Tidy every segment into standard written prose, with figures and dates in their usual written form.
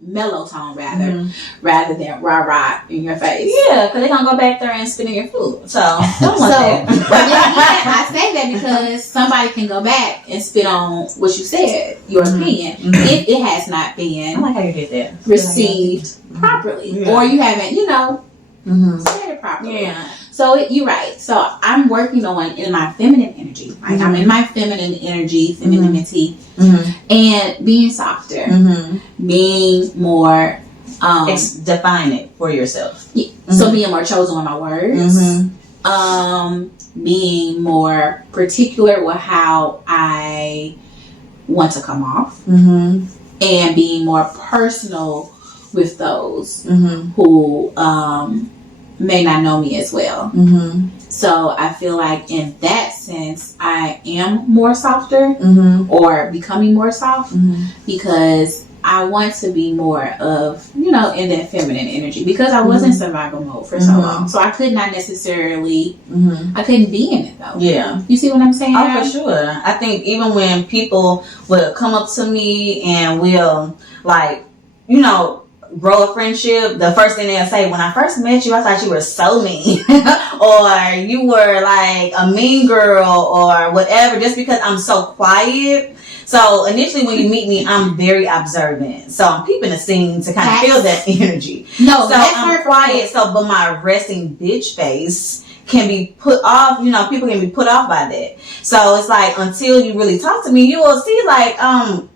mellow tone rather than rah in your face. Yeah, because they're gonna go back there and spit in your food. So don't want that. I say that because somebody can go back and spit on what you said, your opinion, if it has not been I like how you did that. received properly, or you haven't, said it properly. Yeah. So you're right. So I'm working on in my feminine energy. Like I'm in my feminine energy, femininity, and being softer, being more. Define it for yourself. Yeah. So being more chosen with my words. Being more particular with how I want to come off, and being more personal with those who may not know me as well. So I feel like in that sense I am more softer or becoming more soft because I want to be more of, in that feminine energy because I was in survival mode for so long. So I could not necessarily, I couldn't be in it though. Yeah. You see what I'm saying? Oh, for sure. I think even when people will come up to me and will grow a friendship, the first thing they'll say, when I first met you, I thought you were so mean or you were like a mean girl or whatever, just because I'm so quiet. So initially when you meet me, I'm very observant. So I'm peeping the scene to kind of feel that energy. No, so I'm quiet. So, but my resting bitch face can be put off, people can be put off by that. So it's like, until you really talk to me, you will see like,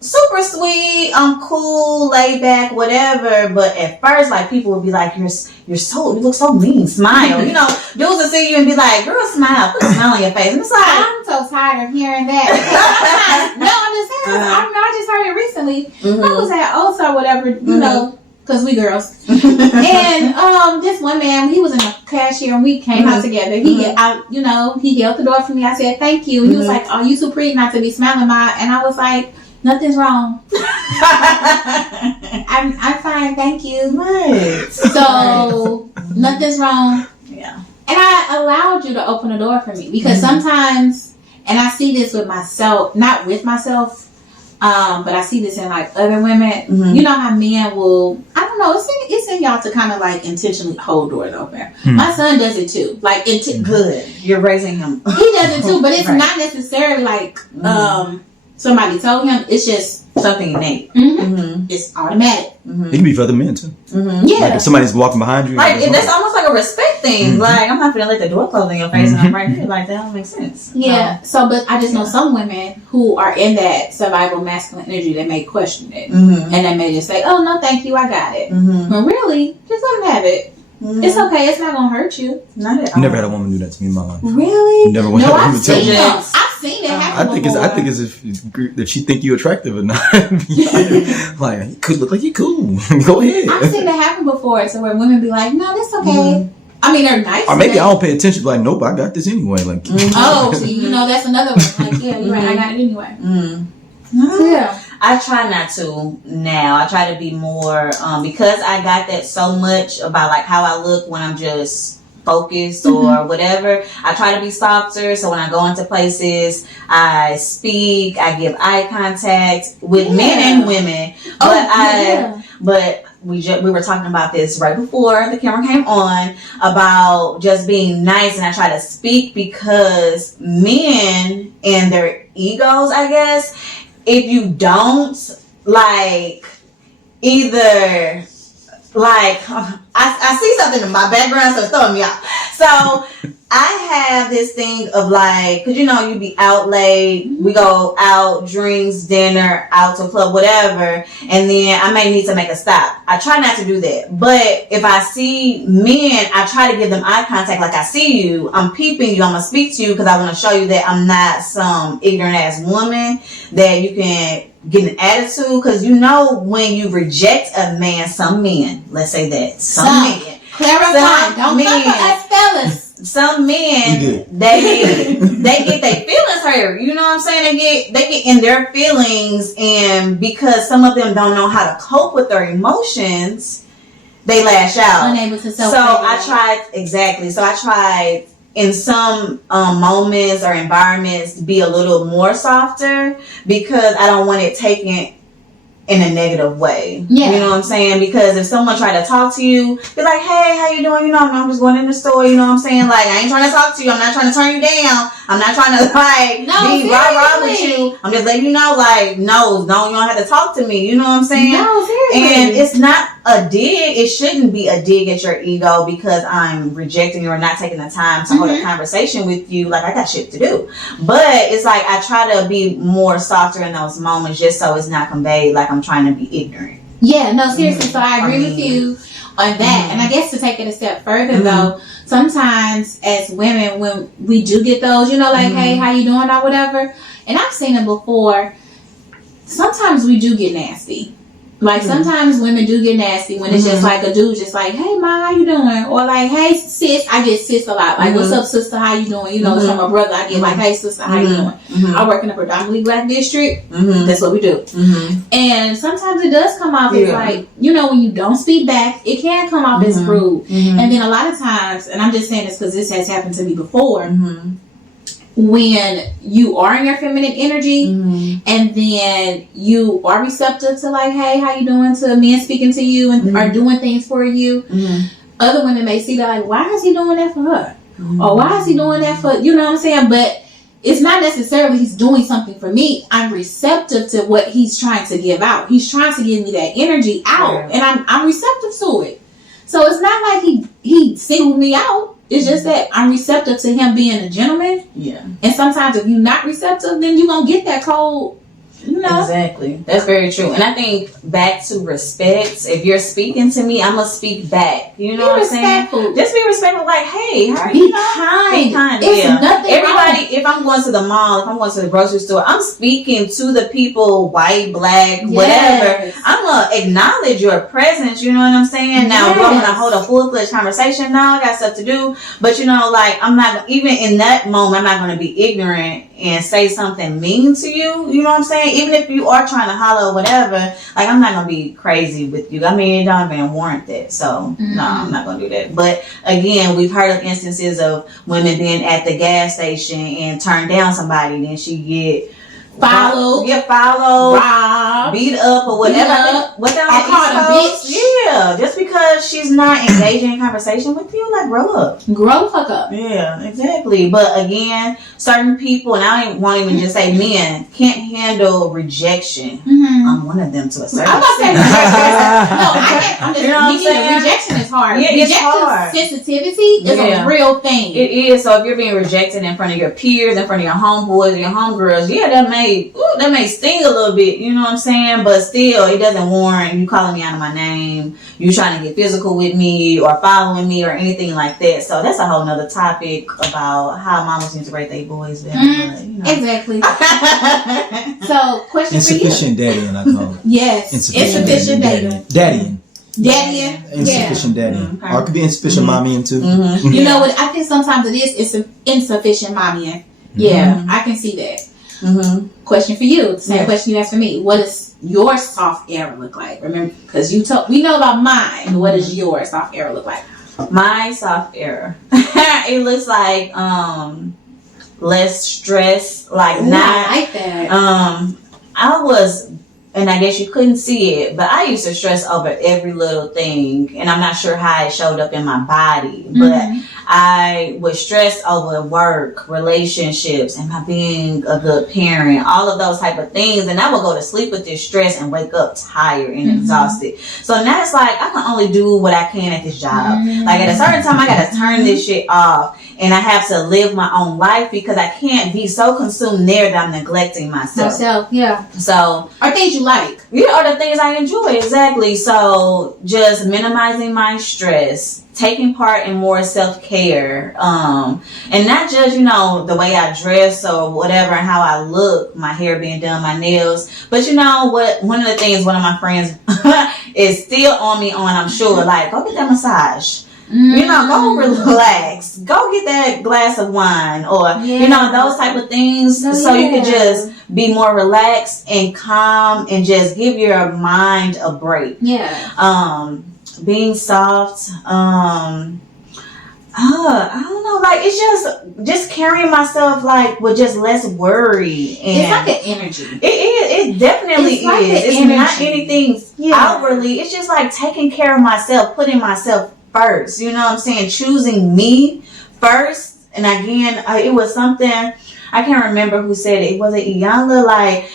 super sweet, cool, laid back, whatever. But at first, like, people would be like, you look so mean, smile. Dudes will see you and be like, girl, smile, put a smile on your face. And it's like, I'm so tired of hearing that. No, I'm just saying, I just heard it recently. I was at OSA or whatever, because we girls. And this one man, he was in a cashier and we came out together. He held the door for me. I said, thank you. And he was like, oh, you too pretty not to be smiling, Ma. And I was like, nothing's wrong. I'm fine, thank you. Right. So nothing's wrong. Yeah. And I allowed you to open the door for me because sometimes, and I see this with myself, not with myself, but I see this in like other women. You know how men will, I don't know, it's in y'all to kind of like intentionally hold doors open. My son does it too. Like, good. You're raising him. He does it too, but it's not necessarily like somebody told him. It's just something innate. It's automatic. It can be for other men too. Yeah. Like if somebody's walking behind you. Like, that's almost like a respect thing. Like, I'm not gonna let the door close in your face and I'm right here. Like, that don't make sense. Yeah. So, but I just know some women who are in that survival masculine energy that may question it. And they may just say, oh, no, thank you, I got it. But really, just let them have it. It's okay. It's not gonna hurt you. Not at all. I never had a woman do that to me in my life. Really? Never. No, I've seen it. I've seen it happen. I think it's if she think you attractive or not. Like, you could look like you cool. Go ahead. I've seen it happen before. So where women be like, no, that's okay. I mean, they're nice. Or maybe I don't pay attention. Like, nope, I got this anyway. Like, oh, so that's another one. Like, yeah, you're right. I got it anyway. Yeah. I try not to now. I try to be more, because I got that so much about like how I look when I'm just focused or whatever. I try to be softer. So when I go into places, I speak, I give eye contact with men and women. But we were talking about this right before the camera came on about just being nice, and I try to speak because men and their egos, I guess, if you don't, like, either, like, I see something in my background, so it's throwing me off. So I have this thing of like, cause you be out late, we go out, drinks, dinner, out to a club, whatever, and then I may need to make a stop. I try not to do that, but if I see men, I try to give them eye contact. Like, I see you, I'm peeping you, I'm gonna speak to you because I want to show you that I'm not some ignorant ass woman that you can get an attitude. Because when you reject a man, some men, let's say that, some men. Clarify. Don't come for us fellas. Some men, they get their feelings hurt. You know what I'm saying? They get in their feelings, and because some of them don't know how to cope with their emotions, they lash out. Unable to self-regulate. So I tried in some moments or environments to be a little more softer because I don't want it taken in a negative way. Yeah. You know what I'm saying? Because if someone tried to talk to you, be like, hey, how you doing? You know, I'm just going in the store. You know what I'm saying? Like, I ain't trying to talk to you. I'm not trying to turn you down. I'm not trying to, like, be rah-rah with you. I'm just letting you know, like, no, you don't have to talk to me. You know what I'm saying? No, seriously. And it's not a dig. It shouldn't be a dig at your ego because I'm rejecting you or not taking the time to hold a conversation with you. Like, I got shit to do. But it's like I try to be more softer in those moments just so it's not conveyed like I'm trying to be ignorant. Yeah, no, seriously. So I agree with you on that. And I guess to take it a step further, though, sometimes as women, when we do get those, you know, like, hey, how you doing or whatever, and I've seen it before, sometimes we do get nasty. Like, sometimes women do get nasty when it's just like a dude just like, hey, ma, how you doing? Or like, hey, sis. I get sis a lot. Like, what's up, sister? How you doing? You know, it's from a brother. I get like, hey, sister, how you doing? I work in a predominantly black district. That's what we do. And sometimes it does come off as like, you know, when you don't speak back, it can come off as rude. And then a lot of times, and I'm just saying this because this has happened to me before, when you are in your feminine energy and then you are receptive to like, hey, how you doing, to men speaking to you and are doing things for you, other women may see that like, why is he doing that for her? Or why is he doing that for, you know what I'm saying? But it's not necessarily he's doing something for me. I'm receptive to what he's trying to give out. He's trying to give me that energy out, and I'm receptive to it. So it's not like he singled me out. It's just that I'm receptive to him being a gentleman. Yeah. And sometimes if you're not receptive, then you're going to get that cold, you know. Exactly. That's very true. And I think back to respect, if you're speaking to me, I'm going to speak back. You know what I'm saying? Just be respectful. Like, hey, how are you? Be kind. Be kind. It's nothing Everybody, wrong. if I'm going to the mall, if I'm going to the grocery store, I'm speaking to the people, white, black, whatever. I'm going to acknowledge your presence. You know what I'm saying? Now, do I want to hold a full-fledged conversation? No, I got stuff to do. But, you know, like, I'm not, even in that moment, I'm not going to be ignorant and say something mean to you. You know what I'm saying? Even if you are trying to holler or whatever, like, I'm not going to be crazy with you. I mean, it don't even warrant that. So, no, I'm not going to do that. But, again, we've heard of instances of women being at the gas station and turn down somebody. Then she get followed, robbed, beat up, or whatever. What I call a bitch. Yeah, just because she's not engaging in conversation with you, like, grow up. Grow the fuck up. Yeah, exactly. But again, certain people, and I won't even just say men, can't handle rejection. I'm one of them to a certain extent. I'm not saying rejection. No, I can't. I'm just, you know what I'm saying? Rejection is hard. Yeah, it's hard. Sensitivity is a real thing. It is. So if you're being rejected in front of your peers, in front of your homeboys, or your homegirls, yeah, that may sting a little bit. You know what I'm saying? But still, it doesn't warrant you calling me out of my name, you trying to get physical with me, or following me, or anything like that. So that's a whole nother topic about how mamas need to rate their boys better. But, you know. Exactly. So, question insufficient for you. daddying, I call it. Yes. Insufficient daddying. Daddying. Insufficient daddying. Or it could be insufficient mommying too. You know what? I think sometimes it is insufficient mommying. Yeah, I can see that. Question for you. The same question you asked for me. What does your soft era look like? Remember, because we know about mine. What does your soft era look like? My soft era. It looks like less stress. Like, not. I like that. I was, and I guess you couldn't see it, but I used to stress over every little thing, and I'm not sure how it showed up in my body, but I would stress over work, relationships, and my being a good parent, all of those type of things, and I would go to sleep with this stress and wake up tired and exhausted. So now it's like I can only do what I can at this job. Like, at a certain time, I got to turn this shit off, and I have to live my own life because I can't be so consumed there that I'm neglecting myself. Yeah. So, are things you like? Yeah, are the things I enjoy, exactly. So, just minimizing my stress, taking part in more self-care, and not just, you know, the way I dress or whatever and how I look, my hair being done, my nails. But you know what? One of the things one of my friends is still on me on, I'm sure, like, go get that massage. You know, go relax. Go get that glass of wine, or you know, those type of things, so you can just be more relaxed and calm and just give your mind a break. Being soft. I don't know, like, it's just carrying myself like with just less worry, and it's like an energy. It It definitely It's like is. the It's energy. not anything outwardly. It's just like taking care of myself, putting myself first. You know what I'm saying? Choosing me first. And again, it was something, I can't remember who said it. Was it Iyanla? Like,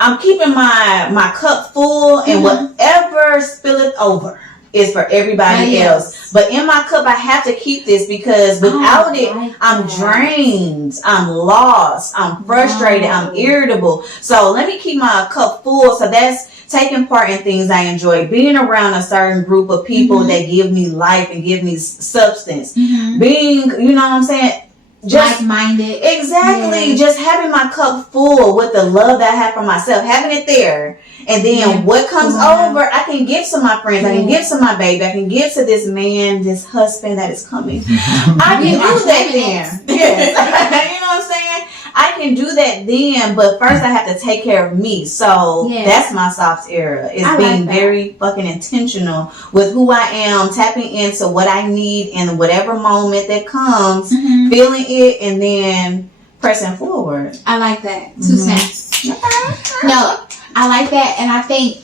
I'm keeping my cup full, and whatever spilleth over is for everybody else. But in my cup, I have to keep this, because without it, I'm drained, I'm lost, I'm frustrated, I'm irritable. So let me keep my cup full. So that's taking part in things I enjoy, being around a certain group of people that give me life and give me substance, being, you know what I'm saying, just like-minded. Exactly. Just having my cup full with the love that I have for myself, having it there. And then what comes over, I can give to my friends, I can give to my baby, I can give to this man, this husband that is coming. I can do that then. Yes. You know what I'm saying? I can do that then, but first I have to take care of me. So that's my soft era. It's being very fucking intentional with who I am, tapping into what I need in whatever moment that comes, feeling it, and then pressing forward. I like that. 2 cents. No, I like that, and I think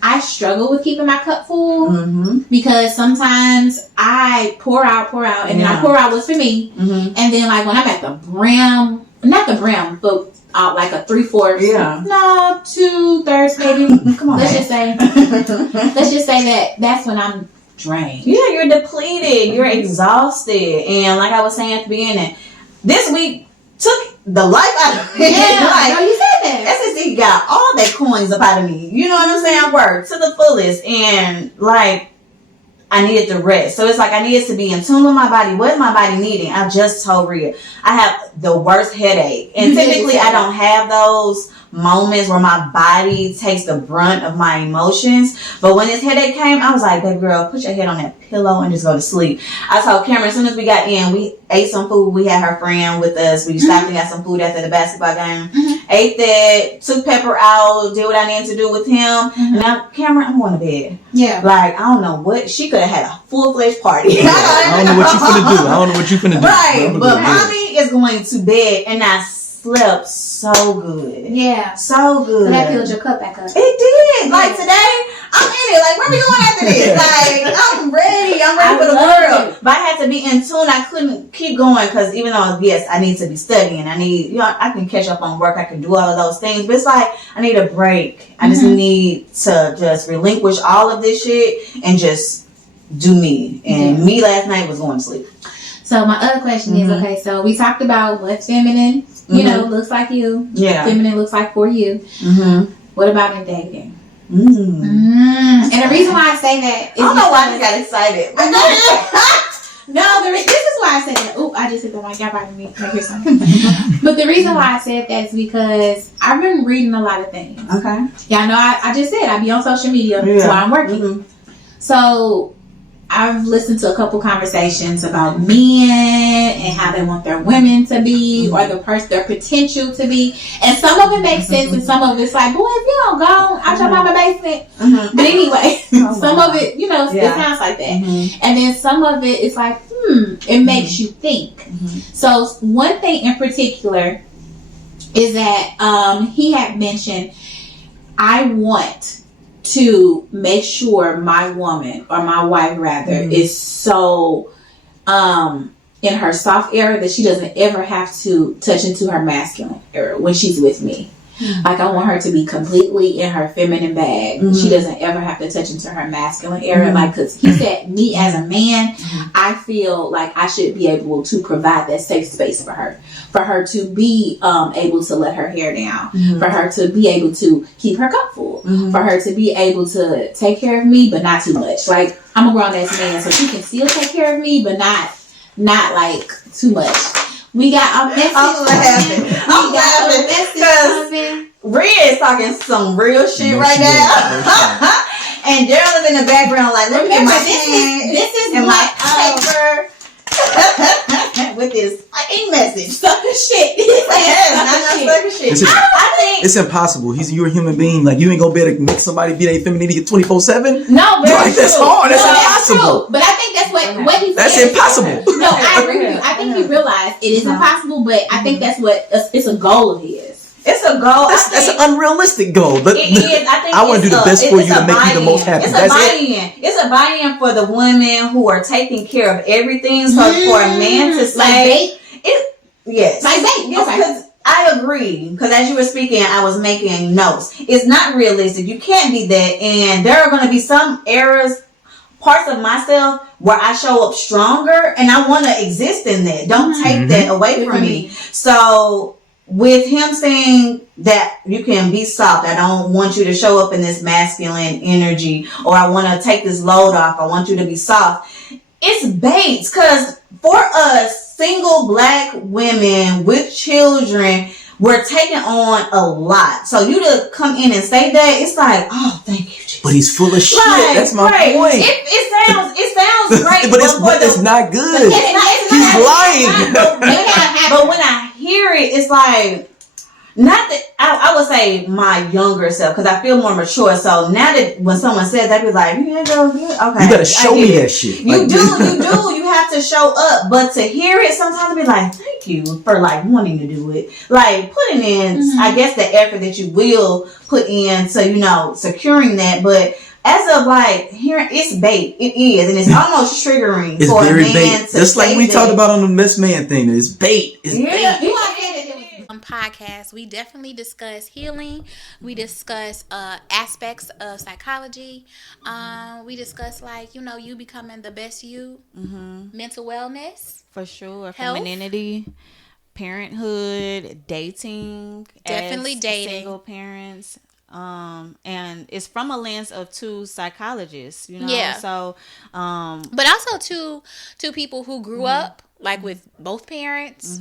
I struggle with keeping my cup full because sometimes I pour out, and then I pour out what's for me, and then like when I'm at the brim, not the brim, but like a 3/4, no, 2/3 maybe. Come on, let's just say that's when I'm drained. Yeah, you're depleted, you're exhausted, and like I was saying at the beginning, this week took the life out of me. Like, you said that. SSD got all that coins up out of me. You know what I'm saying? I worked to the fullest, and like I needed to rest. So it's like I needed to be in tune with my body. What is my body needing? I just told Rhea, I have the worst headache, and typically I don't have those moments where my body takes the brunt of my emotions. But when this headache came, I was like, baby girl, put your head on that pillow and just go to sleep. I told Cameron, as soon as we got in, we ate some food. We had her friend with us. We stopped and got some food after the basketball game. Ate that, took Pepper out, did what I needed to do with him. Now, Cameron, I'm going to bed. Yeah. Like, I don't know what, she could have had a full-fledged party. I don't know what you finna do. Right, but mommy is going to bed, and I slept so good. Yeah. So good. So that filled your cup back up. It did. Like today, I'm in it. Like, where we going after this? Like, I'm ready. I'm ready for the world. But I had to be in tune. I couldn't keep going because even though, yes, I need to be studying. I need, you know, I can catch up on work. I can do all of those things. But it's like, I need a break. I just need to just relinquish all of this shit and just do me. And me last night was going to sleep. So my other question is, okay, so we talked about what feminine, you know, looks like you. Yeah. Feminine looks like for you. What about in dating? And the reason why I say that is I don't know why I just got excited. No, this is why I said that. Oh, I just hit the mic. Y'all probably need to hear something. But the reason why I said that is because I've been reading a lot of things. Okay. Y'all know I just said I be on social media while I'm working. So I've listened to a couple conversations about men and how they want their women to be or their potential to be. And some of it makes sense and some of it's like, boy, if you don't go out your mama basement. But anyway, some of it, you know, it sounds like that. And then some of it is like, it makes you think. So one thing in particular is that he had mentioned, I want to make sure my woman or my wife rather is so in her soft era that she doesn't ever have to touch into her masculine era when she's with me. Like I want her to be completely in her feminine bag. She doesn't ever have to touch into her masculine era. Like, cause he said, me as a man, I feel like I should be able to provide that safe space for her to be able to let her hair down, for her to be able to keep her cup full, for her to be able to take care of me, but not too much. Like I'm a grown ass man, so she can still take care of me, but not like too much. We got a message. I'm laughing because Rhea is talking some real shit right now. And Gerald is in the background like, let me get my pen. This is my paper. With this fucking message. Sucker shit. Sucker shit. I think it's impossible. You're a human being. Like you ain't gonna be able to make somebody be their femininity 24/7. No, very like, that's hard. That's impossible. But I think that's what he said. That's impossible. No, I agree with you. I think he realized it is impossible, but I think that's what it's a goal of his. It's a goal. That's an unrealistic goal. It is. I think I want to do the best for you to make you the most happy. It's a buy-in. It's a buy-in for the women who are taking care of everything. So for a man to say, yes, because I agree. Because as you were speaking, I was making notes. It's not realistic. You can't be that, and there are going to be some errors. Parts of myself where I show up stronger, and I want to exist in that. Don't take that away from me. So with him saying that you can be soft, I don't want you to show up in this masculine energy, or I want to take this load off, I want you to be soft. It's bait, because for us single black women with children, we're taking on a lot. So you to come in and say that, it's like, oh, thank you, Jesus. But he's full of shit. That's my point. It sounds great, but it's not good. He's lying. But when I hear it, it's like, not that I would say my younger self, because I feel more mature. So now that when someone says that, be like, yeah, girl, okay, you better show me that shit. You do. You have to show up. But to hear it, sometimes be like, thank you for like wanting to do it, like putting in, I guess, the effort that you will put in. So securing that, but. As of like hearing, it's bait. It is, and it's almost triggering it's for very a man bait. to Just like we that. talked about on the Miss Man thing. It's bait. It's bait. Podcast, we definitely discuss healing. We discuss aspects of psychology. We discuss you becoming the best you, mental wellness, For sure, health. Femininity, parenthood, dating, definitely as dating, single parents. And it's from a lens of two psychologists, Yeah. So, but also two people who grew up with both parents,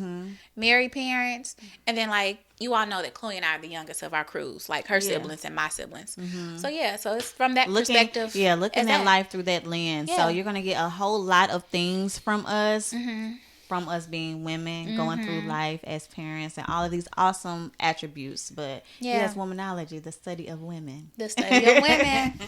married parents, and then you all know that Chloe and I are the youngest of our crews, like her siblings and my siblings. So it's from that perspective. Yeah, looking at life through that lens. Yeah. So you're gonna get a whole lot of things from us. From us being women, going through life as parents, and all of these awesome attributes. But yes, womanology, the study of women. The study of women.